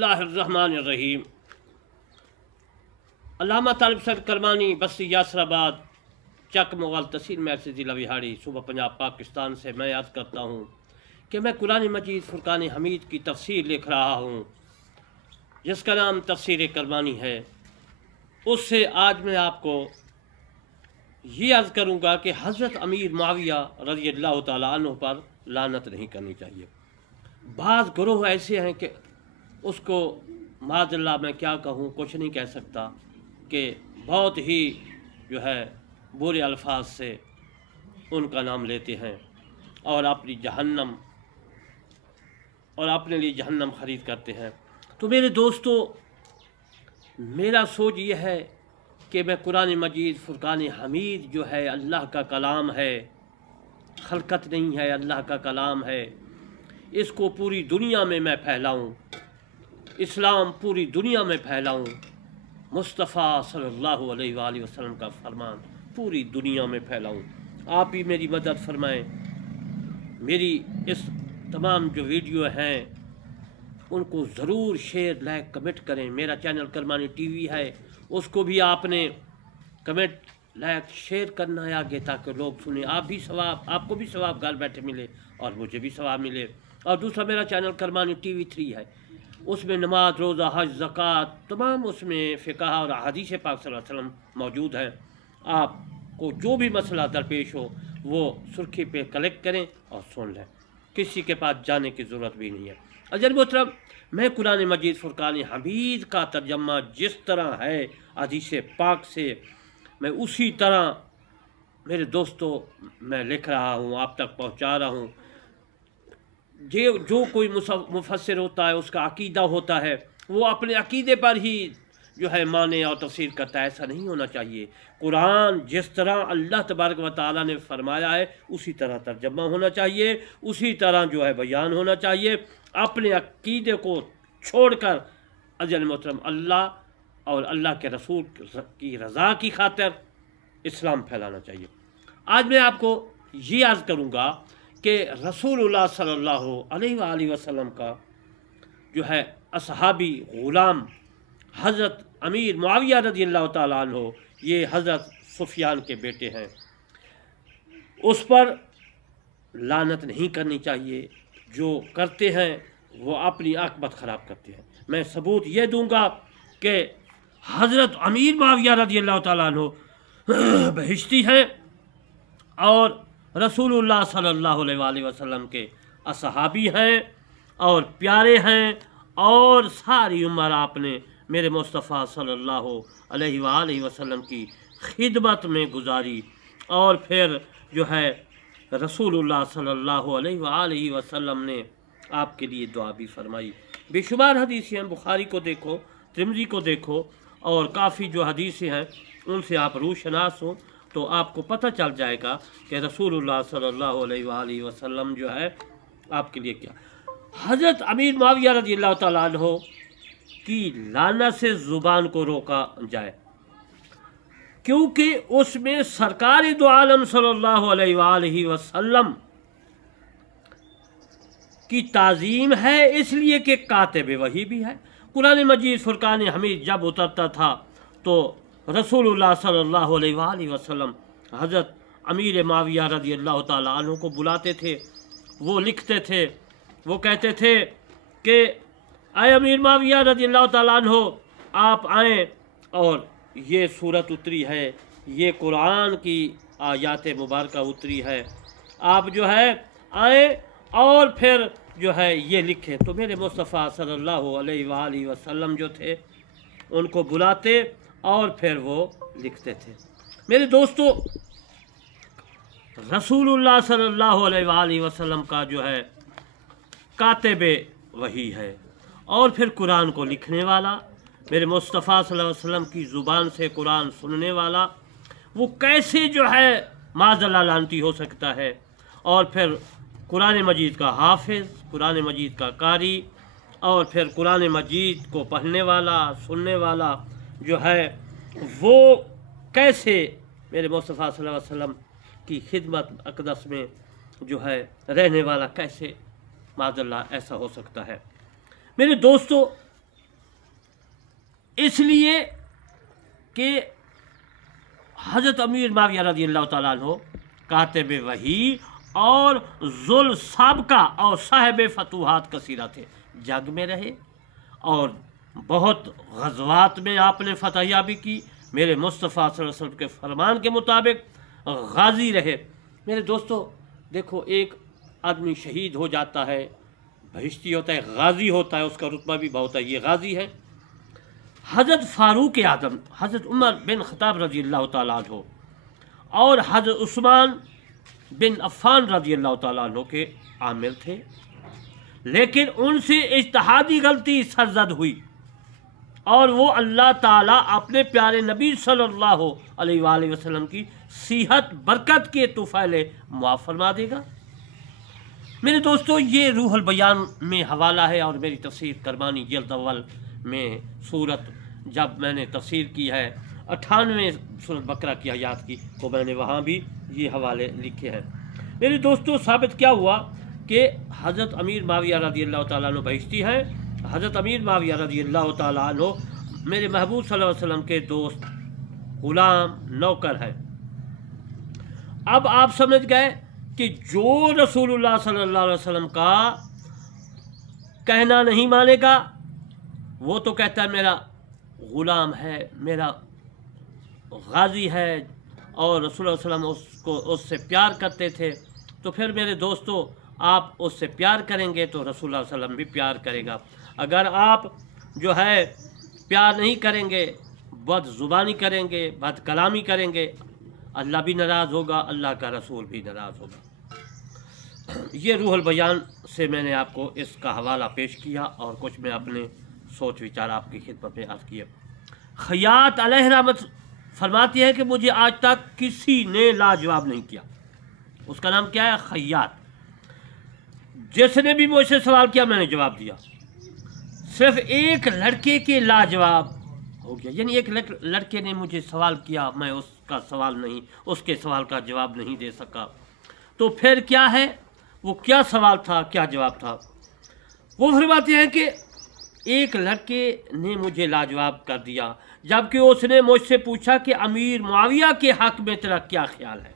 बिस्मिल्लाहिर्रहमानिर्रहीम। अल्लामा तालिब सर करमानी बस्ती यासराबाद चक मुगल तहसील महसी ज़िला बिहाड़ी सूबा पंजाब पाकिस्तान से मैं याद करता हूँ कि मैं कुरान मजीद फुरकान हमीद की तफसीर लिख रहा हूँ जिसका नाम तफसीर करमानी है। उससे आज मैं आपको ये अर्ज़ करूँगा कि हज़रत अमीर मुआविया रज़ियल्लाहु ताला अन्हु पर लानत नहीं करनी चाहिए। बाज़ गुरोह ऐसे हैं कि उसको माज़अल्लाह मैं क्या कहूँ, कुछ नहीं कह सकता, कि बहुत ही जो है बुरे अल्फाज से उनका नाम लेते हैं और अपनी जहन्नम और अपने लिए जहन्नम ख़रीद करते हैं। तो मेरे दोस्तों, मेरा सोच ये है कि मैं कुरान मजीद फुरकान हमीद जो है अल्लाह का कलाम है, खलकत नहीं है, अल्लाह का कलाम है, इसको पूरी दुनिया में मैं फैलाऊँ, इस्लाम पूरी दुनिया में फैलाऊँ। मुस्तफ़ा सल्लल्लाहु अलैहि वसल्लम का फरमान पूरी दुनिया में फैलाऊँ। आप ही मेरी मदद फरमाएं। मेरी इस तमाम जो वीडियो हैं उनको ज़रूर शेयर लाइक कमेंट करें। मेरा चैनल करमानी टीवी है, उसको भी आपने कमेंट लाइक शेयर करना है आगे, ताकि लोग सुने, आप भी सवाब, आपको भी सवाब घर बैठे मिले और मुझे भी सवाब मिले। और दूसरा मेरा चैनल करमानी टीवी 3 है, उसमें नमाज, रोज़ा, हज, ज़कात तमाम उसमें फ़िक़्ह और हदीस पाक सल्लल्लाहु अलैहि वसल्लम मौजूद हैं। आपको जो भी मसला दरपेश हो वो सुर्खी पे क्लिक करें और सुन लें, किसी के पास जाने की ज़रूरत भी नहीं है। अजर मोहतरम, मैं कुरान मजीद फुरकान हमीद का तर्जमा जिस तरह है हदीस पाक से, मैं उसी तरह मेरे दोस्तों मैं लिख रहा हूँ, आप तक पहुँचा रहा हूँ। जो कोई मुफस्सिर होता है उसका अकीदा होता है, वो अपने अकीदे पर ही जो है माने और तफसीर करता है। ऐसा नहीं होना चाहिए। कुरान जिस तरह अल्लाह तबारक व तआला ने फरमाया है उसी तरह तर्जमा होना चाहिए, उसी तरह जो है बयान होना चाहिए। अपने अकीदे को छोड़कर अजल मोहतरम अल्लाह और अल्लाह के रसूल की रज़ा की खातिर इस्लाम फैलाना चाहिए। आज मैं आपको ये अर्ज़ करूँगा कि रसूलुल्लाह सल्लल्लाहु अलैहि वसल्लम का जो है असहाबी ग़ुलाम हज़रत अमीर मुआविया रज़ियल्लाहु ताला अन्हु, ये हज़रत सुफियान के बेटे हैं, उस पर लानत नहीं करनी चाहिए। जो करते हैं वो अपनी आक़िबत ख़राब करते हैं। मैं सबूत ये दूंगा कि हज़रत अमीर मुआविया रज़ियल्लाहु ताला अन्हु बहिश्ती हैं और रसूलुल्लाह सल्लल्लाहु अलैहि वसल्लम के असहाबी हैं और प्यारे हैं, और सारी उम्र आपने मेरे मुस्तफ़ा सल्लल्लाहु अलैहि वसल्लम की खिदमत में गुजारी। और फिर जो है रसूलुल्लाह सल्लल्लाहु अलैहि वसल्लम ने आपके लिए दुआ भी फरमाई। बेशुमार हदीसें हैं, बुखारी को देखो, तिरमिज़ी को देखो, और काफ़ी जो हदीसें हैं उनसे आप रूशनास हो तो आपको पता चल जाएगा कि रसूलुल्लाह सल्लल्लाहु अलैहि वसल्लम जो है आपके लिए क्या। हज़रत अमीर मुआविया रज़ियल्लाहु ताला अन्हु की लानत से ज़ुबान को रोका जाए, क्योंकि उसमें सरकार दो आलम सल्लल्लाहु अलैहि वसल्लम की ताज़ीम है, इसलिए कि कातिब वही भी है। कुरान मजीद फुरकान हमीद जब उतरता था तो रसूलुल्लाह सल्लल्लाहु अलैहि वसल्लम हज़रत अमीर मुआविया रज़ियल्लाहु ताला अन्हु को बुलाते थे, वो लिखते थे, वो कहते थे कि आए अमीर मुआविया रज़ियल्लाहु ताला अन्हु, आप आएँ और ये सूरत उतरी है, ये कुरान की आयात मुबारका उतरी है, आप जो है आएँ और फिर जो है ये लिखें। तो मेरे मुस्तफ़ा सल्लल्लाहु अलैहि वसल्लम जो थे उनको बुलाते और फिर वो लिखते थे। मेरे दोस्तों, रसूलुल्लाह सल्लल्लाहु अलैहि वसल्लम का जो है कातिब वही है, और फिर कुरान को लिखने वाला, मेरे मुस्तफ़ा सल्लल्लाहु अलैहि वसल्लम की ज़ुबान से कुरान सुनने वाला, वो कैसे जो है माज़अल्लाह लानती हो सकता है। और फिर कुरान मजीद का हाफिज़, कुरान मजीद का कारी, और फिर कुरान मजीद को पढ़ने वाला, सुनने वाला जो है वो कैसे मेरे मुस्तफ़ा सल्लल्लाहु अलैहि वसल्लम की खिदमत अक़दस में जो है रहने वाला, कैसे माज़अल्लाह ऐसा हो सकता है। मेरे दोस्तों, इसलिए कि हज़रत अमीर माविया रज़ी अल्लाह तआला अन्हु कातिब वही और ज़ुल साबका और साहिब फतूहात कसीरा थे, जंग में रहे और बहुत ग़ज़वात में आपने फतहियाबी की, मेरे मुस्तफ़ा सल्लल्लाहु अलैहि वसल्लम के फरमान के मुताबिक गाजी रहे। मेरे दोस्तों देखो, एक आदमी शहीद हो जाता है, बहिश्ती होता है, गाजी होता है, उसका रुतबा भी बहुत है, ये गाजी है। हज़रत फ़ारूक आज़म हज़रत उमर बिन ख़त्ताब रज़ी अल्लाह तआला अन्हु और हज़रत उस्मान बिन अफ़्फ़ान रज़ी अल्लाह तआला अन्हु के आमिर थे, लेकिन उनसे इज्तिहादी गलती सरज़द हुई और वो अल्लाह ताला अपने प्यारे नबी सल्लल्लाहु अलैहि वसल्लम की सेहत बरकत के तुफ़ैले मुआफ़ फरमा देगा। मेरे दोस्तों, ये रूहुल बयान में हवाला है और मेरी तफसीर करमानी जिल्द अव्वल में सूरत जब मैंने तफसीर की है 98 सूरत बकरा की आयत की, तो मैंने वहाँ भी ये हवाले लिखे हैं। मेरे दोस्तों, साबित क्या हुआ कि हज़रत अमीर माविया रज़ी अल्लाह तआला अन्हु बहिश्ती हैं। हज़रत अमीर माविया रज़ी अल्लाह तआला अन्हु मेरे महबूब सल्लल्लाहु अलैहि वसल्लम के दोस्त, ग़ुलाम, नौकर हैं। अब आप समझ गए कि जो रसूलुल्लाह सल्लल्लाहु अलैहि वसल्लम का कहना नहीं मानेगा, वो तो कहता है मेरा ग़ुलाम है, मेरा गाजी है, और रसूलुल्लाह सल्लल्लाहु अलैहि वसल्लम उसको उससे प्यार करते थे। तो फिर मेरे दोस्तों, आप उससे प्यार करेंगे तो रसूलुल्लाह सल्लल्लाहु अलैहि वसल्लम भी प्यार करेगा। अगर आप जो है प्यार नहीं करेंगे, बदज़ुबानी करेंगे, बद कलामी करेंगे, अल्लाह भी नाराज़ होगा, अल्लाह का रसूल भी नाराज़ होगा। ये रूहुल बयान से मैंने आपको इसका हवाला पेश किया और कुछ मैं अपने सोच विचार आपकी खिदमत में अर्ज़ किए। खयात अलैहि रहमत फरमाती है कि मुझे आज तक किसी ने लाजवाब नहीं किया। उसका नाम क्या है? खयात। जिसने भी मुझसे सवाल किया मैंने जवाब दिया। सिर्फ एक लड़के के लाजवाब हो गया, यानी एक लड़के ने मुझे सवाल किया, मैं उसका सवाल नहीं, उसके सवाल का जवाब नहीं दे सका। तो फिर क्या है, वो क्या सवाल था, क्या जवाब था? वो फरमाते हैं कि एक लड़के ने मुझे लाजवाब कर दिया, जबकि उसने मुझसे पूछा कि अमीर मुआविया के हक़ में तेरा क्या ख्याल है।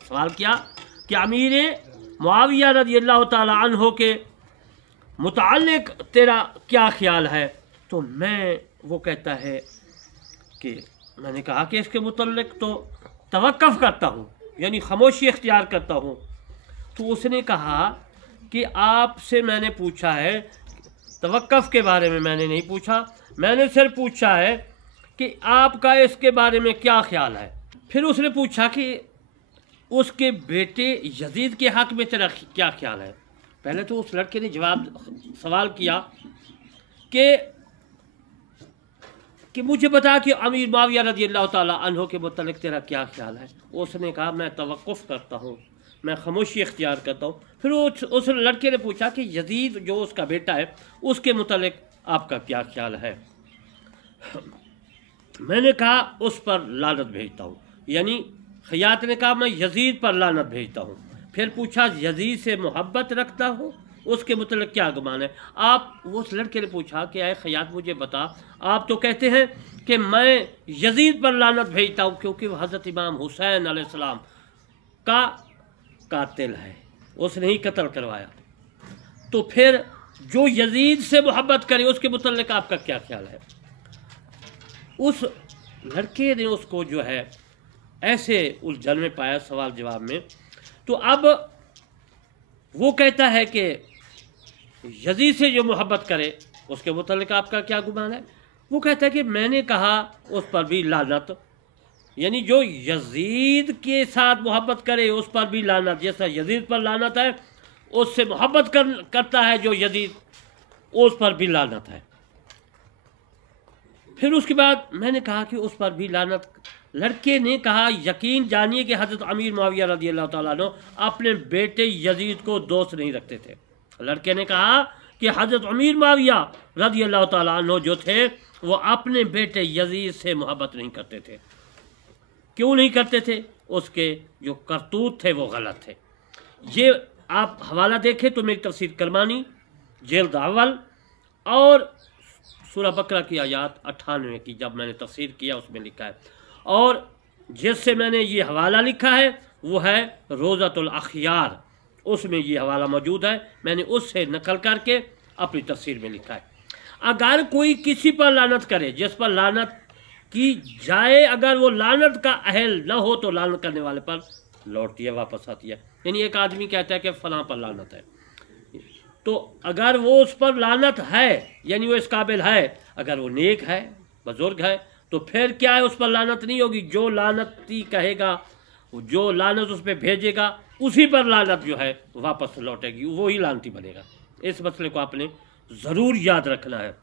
सवाल किया कि अमीर मुआविया रज़ी अल्लाह तआला अन्हु के मुताल्लिक़ तेरा क्या ख्याल है। तो वो कहता है कि मैंने कहा कि इसके मुताल्लिक़ तो तवक्कुफ़ करता हूँ, यानी खामोशी इख्तियार करता हूँ। तो उसने कहा कि आपसे मैंने पूछा है, तवक्कुफ़ के बारे में मैंने नहीं पूछा, मैंने सिर्फ पूछा है कि आपका इसके बारे में क्या ख्याल है। फिर उसने पूछा कि उसके बेटे यजीद के हक़ में तेरा क्या ख्याल है। पहले तो उस लड़के ने सवाल किया कि मुझे बता कि अमीर मुआविया रज़ी अल्लाह तआला अन्हु के मुतालिक तेरा क्या ख्याल है। उसने कहा मैं तवक्कुफ़ करता हूँ, मैं खामोशी इख्तियार करता हूँ। फिर उस लड़के ने पूछा कि यजीद जो उसका बेटा है उसके मुतालिक आपका क्या ख्याल है। मैंने कहा उस पर लानत भेजता हूँ, यानी खयात ने कहा मैं यजीद पर लानत भेजता हूँ। फिर पूछा यजीद से मोहब्बत रखता हूँ, उसके मुतालिक क्या गुमान है। उस लड़के ने पूछा कि आए खयात मुझे बता, आप तो कहते हैं कि मैं यजीद पर लानत भेजता हूँ क्योंकि वह हज़रत इमाम हुसैन अलैहिस्सलाम का कातिल है, उसने ही कत्ल करवाया। तो फिर जो यजीद से मोहब्बत करे उसके मुतालिक आपका क्या ख्याल है। उस लड़के ने उसको जो है ऐसे उलझन में पाया सवाल जवाब में। तो अब वो कहता है कि यजीद से जो मोहब्बत करे उसके मुतालिक आपका क्या गुमान है। वो कहता है कि मैंने कहा उस पर भी लानत, यानी जो यजीद के साथ मोहब्बत करे उस पर भी लानत, जैसा यजीद पर लानत है उससे मोहब्बत करता है जो यजीद, उस पर भी लानत है। फिर उसके बाद मैंने कहा कि उस पर भी लानत। लड़के ने कहा यकीन जानिए कि हज़रत अमीर मुआविया रज़ी अल्लाह तआला अन्हु अपने बेटे यजीद को दोस्त नहीं रखते थे। लड़के ने कहा कि हज़रत अमीर मुआविया रज़ी अल्लाह तआला अन्हु जो थे वो अपने बेटे यजीद से मोहब्बत नहीं करते थे। क्यों नहीं करते थे? उसके जो करतूत थे वो गलत थे। ये आप हवाला देखें तो मेरी तफसीर करमानी जिल्द अव्वल और सूरह बकरा की आयत 98 की जब मैंने तफसीर किया उसमें लिखा है, और जिससे मैंने ये हवाला लिखा है वो है रोज़तुल अखयार, उसमें ये हवाला मौजूद है, मैंने उससे नकल करके अपनी तफसीर में लिखा है। अगर कोई किसी पर लानत करे जिस पर लानत की जाए, अगर वो लानत का अहल न हो तो लानत करने वाले पर लौटती है, वापस आती है। यानी एक आदमी कहता है कि फ़लाँ पर लानत है, तो अगर वो उस पर लानत है यानी वो इस काबिल है, अगर वो नेक है, बुजुर्ग है, तो फिर क्या है, उस पर लानत नहीं होगी। जो लानती कहेगा, जो लानत उस पर भेजेगा, उसी पर लानत जो है वापस लौटेगी, वो ही लानती बनेगा। इस मसले को आपने ज़रूर याद रखना है।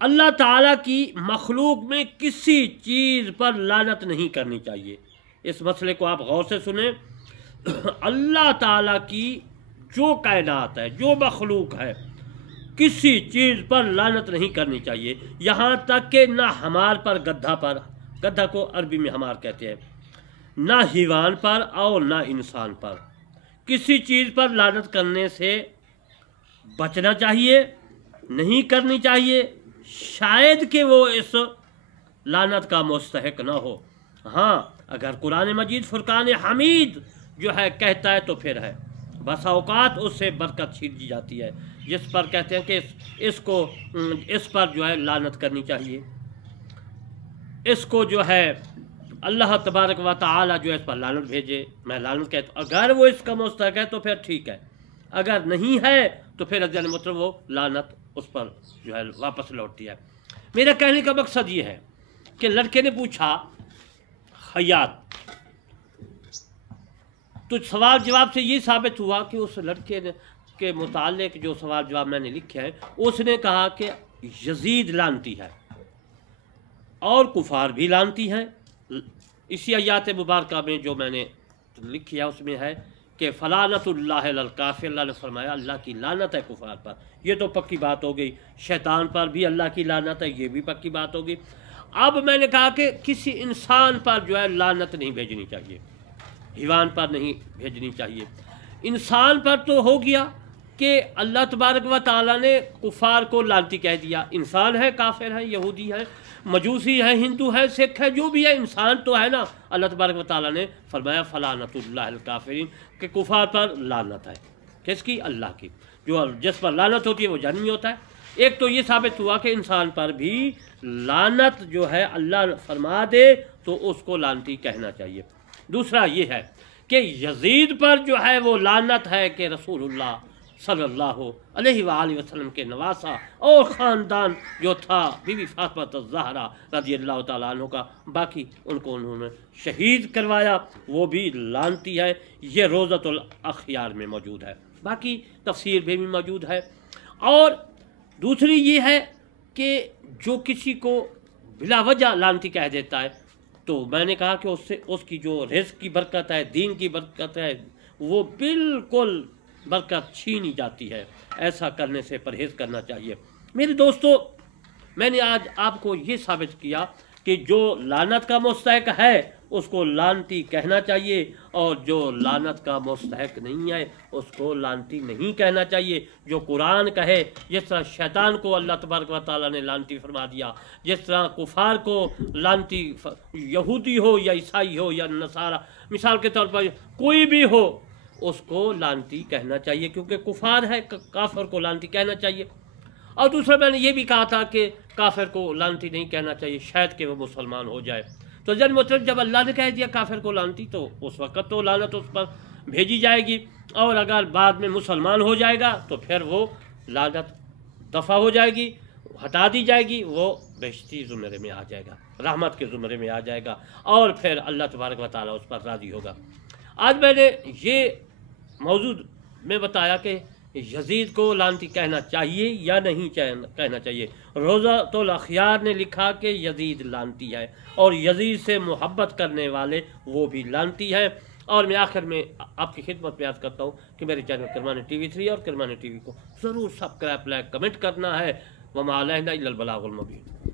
अल्लाह ताला की मखलूक में किसी चीज़ पर लानत नहीं करनी चाहिए। इस मसले को आप गौर से सुने। अल्लाह ताला की जो कायनात है, जो मखलूक है, किसी चीज़ पर लानत नहीं करनी चाहिए। यहाँ तक कि ना हमार पर, गधा पर, गधा को अरबी में हमार कहते हैं, ना हिवान पर और ना इंसान पर, किसी चीज़ पर लानत करने से बचना चाहिए, नहीं करनी चाहिए, शायद कि वो इस लानत का मुस्तहिक ना हो। हाँ, अगर कुरान मजीद फुरकान हमीद जो है कहता है तो फिर है, बसा औकात उससे बरकत छीन जाती है, जिस पर कहते हैं कि इस पर जो है लानत करनी चाहिए, इसको जो है अल्लाह तबारक व तआला जो है इस पर लानत भेजे, मैं लानत कहता हूँ। अगर वो इसका मुस्तहिक है तो फिर ठीक है, अगर नहीं है तो फिर अजल मतलब वो लानत उस पर जो है वापस लौटती है। मेरा कहने का मकसद ये है कि लड़के ने पूछा हयात, तो सवाल जवाब से ये साबित हुआ कि उस लड़के ने के मुतालिक जो सवाल जवाब मैंने लिखे हैं, उसने कहा कि यजीद लानती है और कुफार भी लानती हैं। इसी आयत मुबारका में जो मैंने लिखी है उसमें है कि फलानतुल्लाह अलल काफिर, अल्लाह ने फरमाया अल्लाह की लानत है कुफार पर। ये तो पक्की बात हो गई। शैतान पर भी अल्लाह की लानत है, ये भी पक्की बात होगी। अब मैंने कहा कि किसी इंसान पर जो है लानत नहीं भेजनी चाहिए, हिवान पर नहीं भेजनी चाहिए। इंसान पर तो हो गया कि अल्लाह तबारक व तआला ने कुफार को लानती कह दिया। इंसान है, काफिर है, यहूदी है, मजूसी है, हिंदू है, सिख है, जो भी है इंसान तो है ना। अल्लाह तबारक व तआला ने फरमाया फलानतुल्लाह अल काफिरीन, कि कुफार पर लानत है। किसकी? अल्लाह की। जो जिस पर लानत होती है वो जहन्नमी होता है। एक तो ये साबित हुआ कि इंसान पर भी लानत जो है अल्लाह फरमा दे तो उसको लानती कहना चाहिए। दूसरा ये है कि यजीद पर जो है वो लानत है कि रसूलुल्लाह सल्लल्लाहु अलैहि वसल्लम के नवासा और ख़ानदान जो था बीबी फातिमा ज़हरा रज़ियल्लाहु ताला अन्हा का, बाकी उनको उन्होंने शहीद करवाया, वो भी लानती है। ये रोज़तुल अखयार में मौजूद है, बाकी तफसीर में भी मौजूद है। और दूसरी ये है कि जो किसी को बिला वजह लानती कह देता है, तो मैंने कहा कि उससे उसकी जो रिज़्क़ की बरकत है, दीन की बरकत है, वो बिल्कुल बरकत छीनी जाती है। ऐसा करने से परहेज़ करना चाहिए। मेरे दोस्तों, मैंने आज आपको ये साबित किया कि जो लानत का मुस्तहिक है उसको लानती कहना चाहिए, और जो लानत का मुस्तहिक नहीं है उसको लानती नहीं कहना चाहिए। जो कुरान कहे, जिस तरह शैतान को अल्लाह तबारक व तआला ने लानती फरमा दिया, जिस तरह कुफार को लानती, यहूदी हो या ईसाई हो या नसारा, मिसाल के तौर पर कोई भी हो, उसको लानती कहना चाहिए, क्योंकि कुफार है, काफिर को लानती कहना चाहिए। और दूसरा मैंने ये भी कहा था कि काफिर को लानती नहीं कहना चाहिए, शायद कि वो मुसलमान हो जाए। तो जब अल्लाह ने कह दिया काफिर को लानती, तो उस वक़्त तो लानत उस पर भेजी जाएगी, और अगर बाद में मुसलमान हो जाएगा तो फिर वो लानत दफ़ा हो जाएगी, हटा दी जाएगी, वो बेहश्ती ज़ुमरे में आ जाएगा, रहमत के ज़ुमरे में आ जाएगा, और फिर अल्लाह तबारक व तआला उस पर राज़ी होगा। आज मैंने ये मौजूद में बताया कि यजीद को लानती कहना चाहिए या नहीं कहना चाहिए। रोज़तुल अखयार ने लिखा कि यजीद लानती है, और यजीद से मोहब्बत करने वाले वो भी लानती है। और मैं आखिर में आपकी खिदमत में याद करता हूँ कि मेरे चैनल किरमानी TV 3 और किरमानी TV को ज़रूर सब्सक्राइब, लाइक, कमेंट करना है। वमा अलैना इल्लल बलागुल मुबीन।